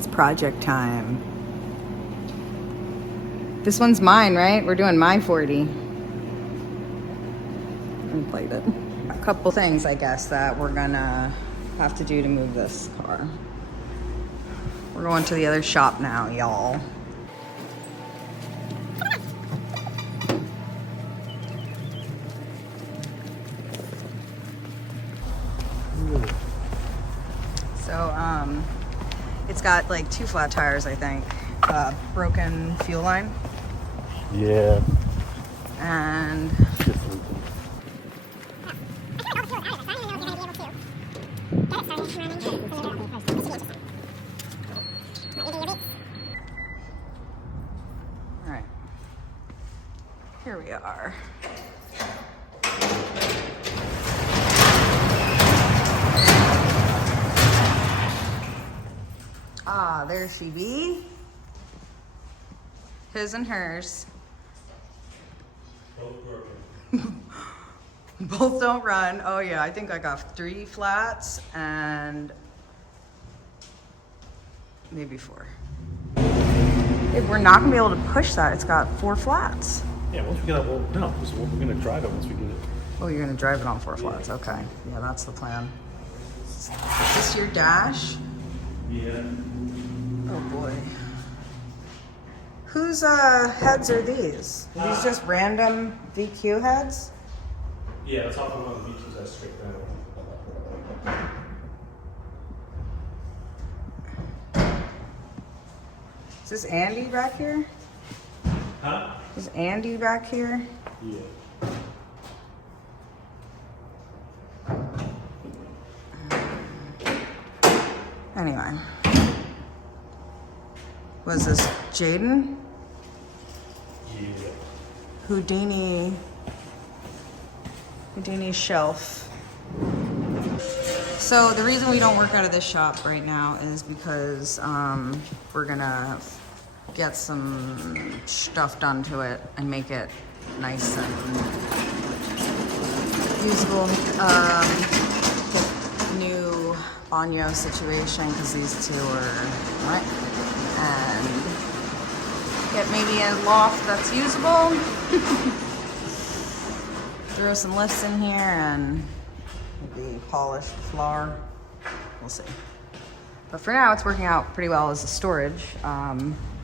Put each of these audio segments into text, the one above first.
It's project time. This one's mine, right? We're doing my 40. Played it. A couple things, I guess, that we're gonna have to do to move this car. We're going to the other shop now, y'all. So, it's got like 2 flat tires, I think. Broken fuel line. Yeah. And all right, here we are. Ah, there she be. His and hers. Both broken. Both don't run. Oh yeah, I think I got 3 flats and maybe 4. If we're not gonna be able to push that, it's got 4 flats. Yeah, once we get up, well, no, we're gonna drive it once we get it. Oh, you're gonna drive it on 4 flats. Okay, yeah, that's the plan. Is this your dash? Yeah. Oh boy. Whose heads are these? Are these just random VQ heads? Yeah, that's off of one of the beaches I straight down. Is this Andy back here? Huh? Is Andy back here? Yeah. Anyway. Was this Jaden? Yeah. Houdini shelf. So the reason we don't work out of this shop right now is because we're gonna get some stuff done to it and make it nice and usable. New baño situation because these two are right, and get maybe a loft that's usable. Throw some lifts in here and maybe polished floor. We'll see. But for now, it's working out pretty well as a storage.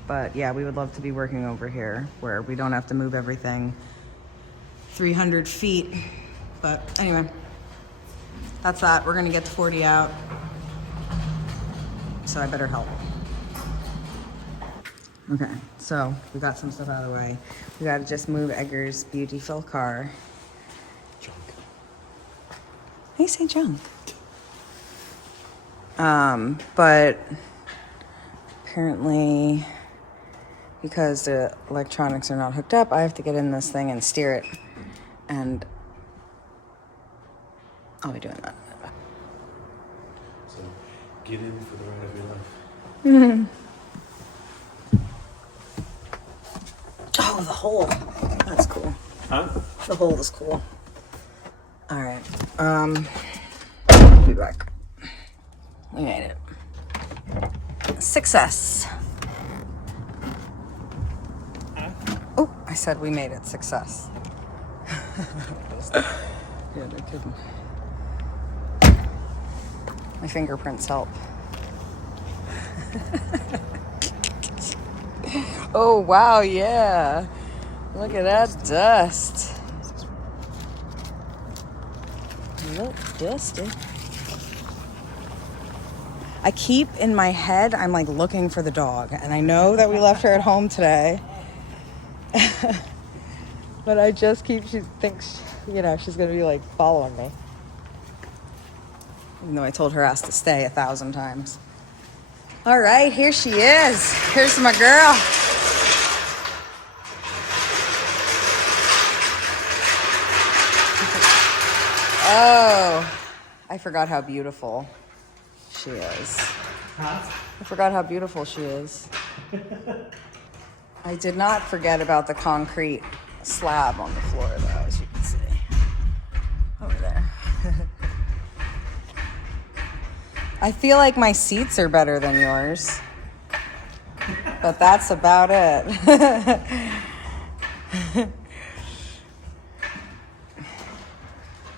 But yeah, we would love to be working over here where we don't have to move everything 300 feet. But anyway, that's that. We're gonna get the 40 out. So I better help. Okay, so we got some stuff out of the way. We gotta just move Edgar's beautiful car. Junk. How do you say junk? But apparently, because the electronics are not hooked up, I have to get in this thing and steer it. And I'll be doing that. So, get in for the ride of your life. Oh, the hole. That's cool. Huh? The hole is cool. All right. Be back. We made it. Success. Oh, I said we made it. Success. Yeah, no kidding. My fingerprints help. Oh, wow, yeah. Look at that dust. Look dusty. I keep in my head, I'm like looking for the dog. And I know that we left her at home today. But I just keep, she thinks, you know, she's going to be like following me. Even though I told her ass to stay 1,000 times. All right, here she is. Here's my girl. Oh, I forgot how beautiful she is. Huh? I forgot how beautiful she is. I did not forget about the concrete slab on the floor, though, as you can see. Over there. I feel like my seats are better than yours. But that's about it.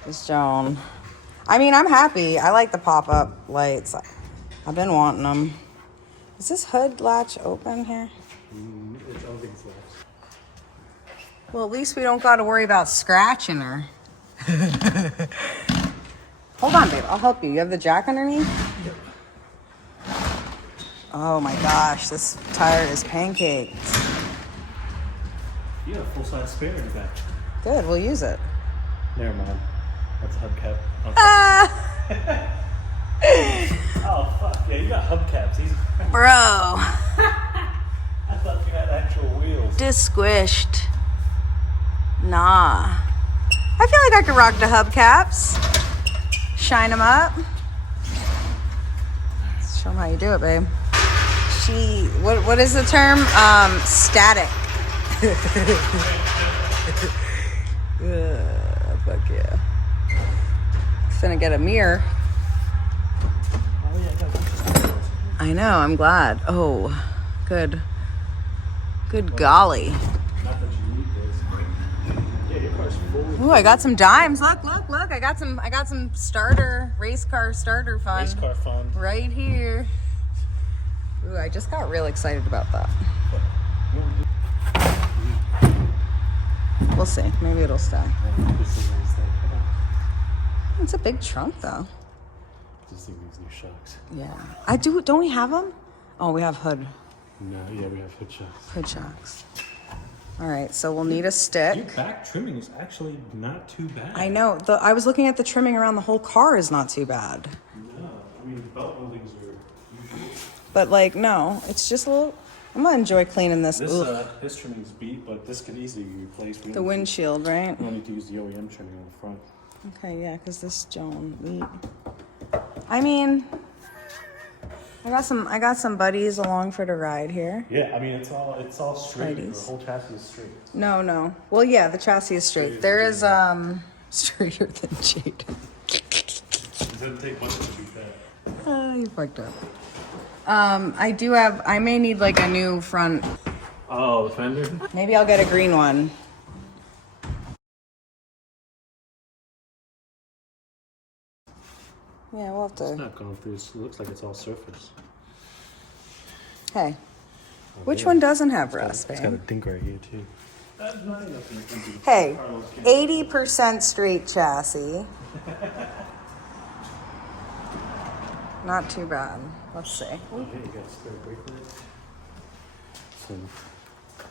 It's Joan. I mean, I'm happy. I like the pop-up lights. I've been wanting them. Is this hood latch open here? It's all things left. Well, at least we don't got to worry about scratching her. Hold on, babe. I'll help you. You have the jack underneath? Yep. Oh my gosh, this tire is pancaked. You got a full-size spare in the back. Good, we'll use it. Never mind. That's a hubcap. Okay. Ah! Oh, fuck. Yeah, you got hubcaps. These... Bro. I thought you had actual wheels. Disquished. Nah. I feel like I could rock the hubcaps. Shine them up. Show them how you do it, babe. What is the term? Static. Fuck yeah. Finna get a mirror. Oh, yeah, I got a I know, I'm glad. Oh, good. Good golly. Not that you need this. Yeah, your car's full. Ooh, I got some dimes. Look. I got some starter, race car starter fun. Race car fun. Right here. Ooh, I just got real excited about that. We'll see. Maybe it'll stay. It's a big trunk, though. This thing needs new shocks. Yeah. I do. Don't we have them? Oh, we have hood No, yeah, we have hood shocks. shocks. All right, so we'll need a stick. Your back trimming is actually not too bad. I know. I was looking at the trimming around the whole car is not too bad. No, I mean, the belt buildings are usually... But like, no, it's just a little. I'm gonna enjoy cleaning this. This trimming's beat, but this could easily be replaced. The windshield, right? We don't need to use the OEM trimming on the front. Okay, yeah, because this Joan. I mean, I got some buddies along for the ride here. Yeah, I mean it's all straight. Ladies. The whole chassis is straight. No. Well, yeah, the chassis is straight. There is straighter than Jade. It doesn't take much to beat that. Oh, you fucked up. I may need like a new front. Oh, the fender? Maybe I'll get a green one. Yeah, we'll have It's to. not going through. It looks like it's all surface. Hey, Oh, which yeah. one doesn't have rust, It's got a babe? dink right here too. That's not enough. Hey, 80% straight chassis. Not too bad. Let's see. Oh, yeah, you got a spare brake light. Some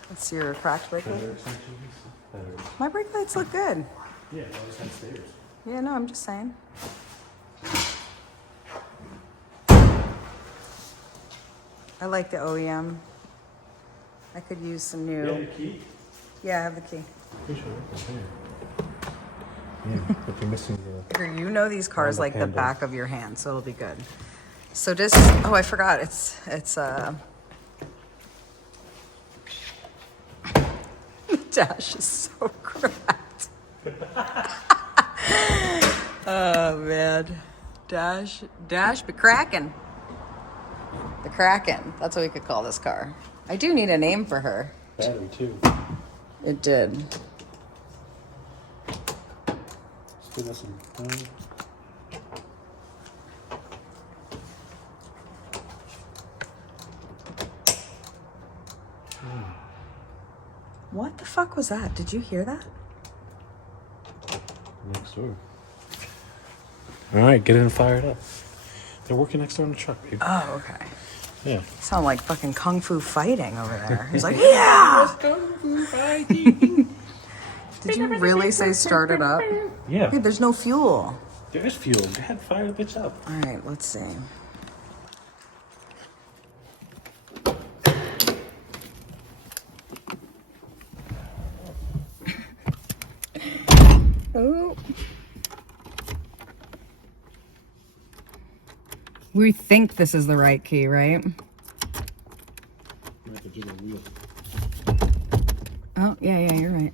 Let's see your cracked brake light. fender extensions. Better. My brake lights look good. Yeah, it always has stairs. Yeah, no, I'm just saying. I like the OEM. I could use some You have new. the key? Yeah, I have the key. Pretty sure it's there. Yeah, but you're missing the... You know these cars the like the handle. back of your hand, so it'll be good. So this, oh, I forgot. It's the dash is so cracked. Oh man, dash be cracking. The Kraken. That's what we could call this car. I do need a name for her. Battery too. It did. Still got some... What the fuck was that? Did you hear that? next door. All right, get it and fire it up. They're working next door on the truck, babe. Oh, okay. Yeah. Sound like fucking kung fu fighting over there. He's like, yeah! Did you really say start it up? Yeah. Dude, there's no fuel. There is fuel. Go ahead, fire the bitch up. All right, let's see. Oh. We think this is the right key, right? You have to jiggle the wheel. Oh, yeah, you're right.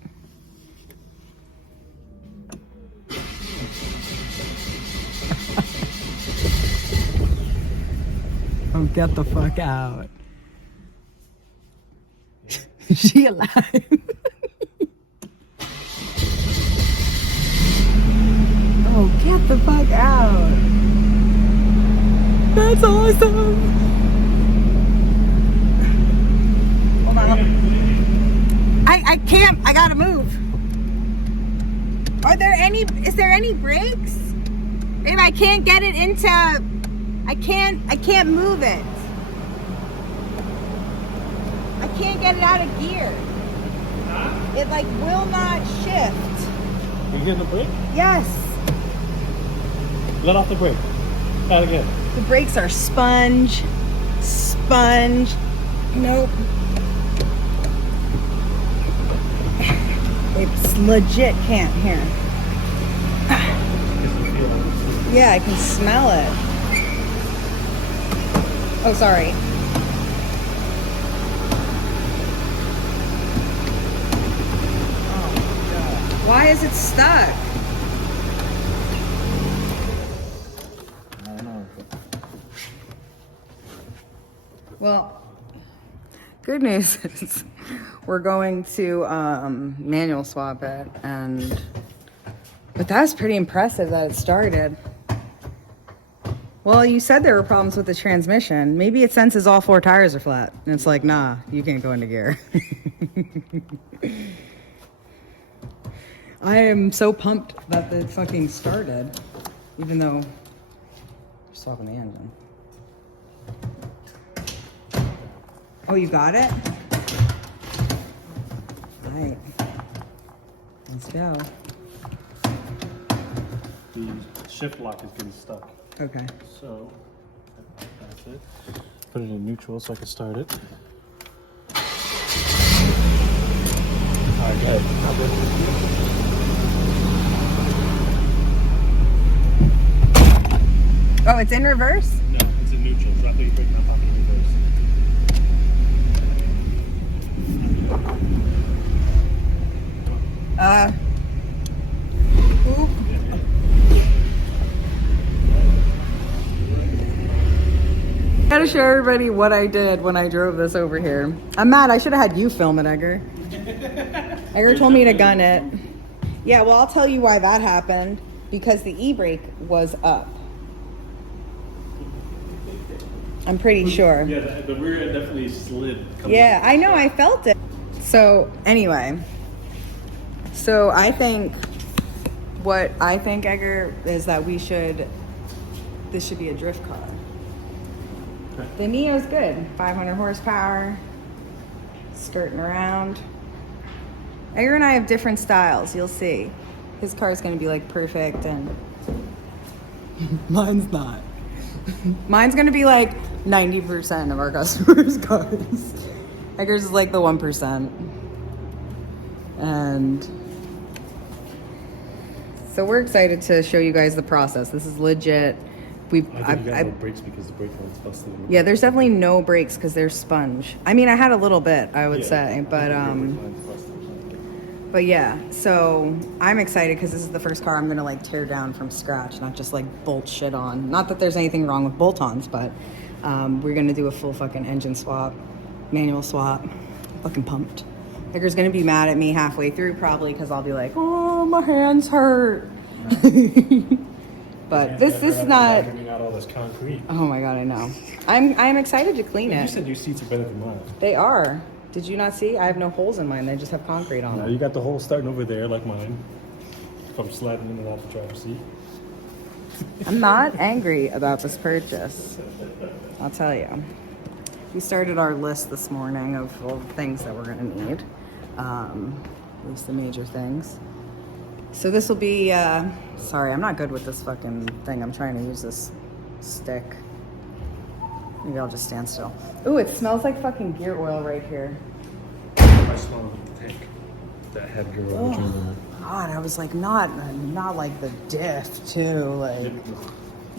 Oh, get the fuck out. Is she alive? Oh, get the fuck out. That's awesome. Hold on. I can't. I gotta move. Is there any brakes? Babe, I can't get it into, I can't move it. I can't get it out of gear. It like will not shift. Are you getting the brake? Yes. Let off the brake. Try it again. The brakes are sponge. Nope. It's legit can't hear. Yeah, I can smell it. Oh, sorry. Oh, God. Why is it stuck? I don't know. Well, good news is we're going to manual swap it, but that's pretty impressive that it started. Well, you said there were problems with the transmission. Maybe it senses all 4 tires are flat. And it's like, nah, you can't go into gear. I am so pumped that it fucking started, even though we're swapping the engine. Oh, you got it? All right. Let's go. The shift lock is getting stuck. Okay. So, that's it. Put it in neutral so I can start it. Alright, go ahead. Oh, it's in reverse? No, it's in neutral. So after you break that pocket in reverse. Ooh. I gotta show everybody what I did when I drove this over here. I'm mad. I should have had you film it, Edgar. Edgar told me to gun it. Yeah, well, I'll tell you why that happened. Because the e-brake was up. I'm pretty sure. Yeah, the rear definitely slid. Yeah, I know. I felt it. So, anyway. So, what I think, Edgar, is that this should be a drift car. Okay. The Neo's good. 500 horsepower. Skirting around. Edgar and I have different styles. You'll see. His car is going to be like perfect and mine's not. Mine's going to be like 90% of our customers' cars. Edgar's is like the 1%. And so we're excited to show you guys the process. This is legit. I think you got no brakes because the brake line's busted. Yeah, there's definitely no brakes because they're sponge. I mean, I had a little bit, I would say, but yeah. So I'm excited because this is the first car I'm gonna like tear down from scratch, not just like bolt shit on. Not that there's anything wrong with bolt-ons, but we're gonna do a full fucking engine swap, manual swap. Fucking pumped. Edgar's gonna be mad at me halfway through probably because I'll be like, oh, my hands hurt. But this is not. Out all this concrete. Oh my god, I know. I'm excited to clean You it. said your seats are better than mine. They are. Did you not see? I have no holes in mine. They just have concrete on Now them. you got the hole starting over there like mine. If I'm sliding in and out the driver's seat. I'm not angry about this purchase. I'll tell you. We started our list this morning of all the things that we're gonna need. At least the major things. So this will be, sorry, I'm not good with this fucking thing. I'm trying to use this stick. Maybe I'll just stand still. Ooh, it smells like fucking gear oil right here. I smell the tank. That head girl. Oh, God, I was like, not like the diff too. Like,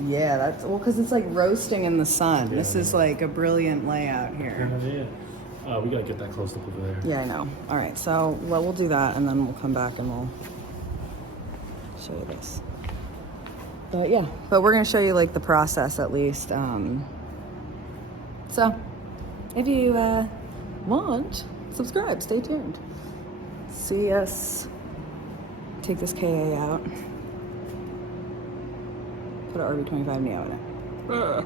yeah, that's, well, because it's like roasting in the sun. Yeah, this is like a brilliant layout here. Yeah. We gotta get that closed up over there. Yeah, I know. All right, so we'll do that and then we'll come back and we'll show you this. But yeah, but we're gonna show you like the process at least. So if you want subscribe. Stay tuned. See us take this KA out. Put an RB25 NEO in it.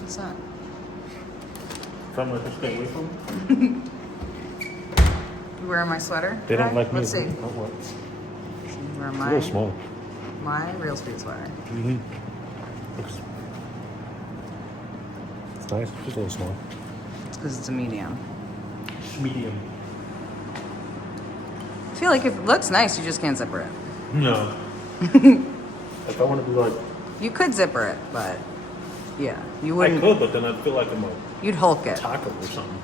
What's that? From like to stay away from? You wearing my sweater? They don't like me. Let's see. Oh, what? You wear It's a little small. my real speed sweater. Mm-hmm. It's nice. Just a little small. It's because it's a medium. Medium. I feel like if it looks nice, you just can't zipper it. No. If I want to be like, You could zipper it, but yeah, you I wouldn't. could, but then I'd feel like I'm a You'd Hulk it. taco or something.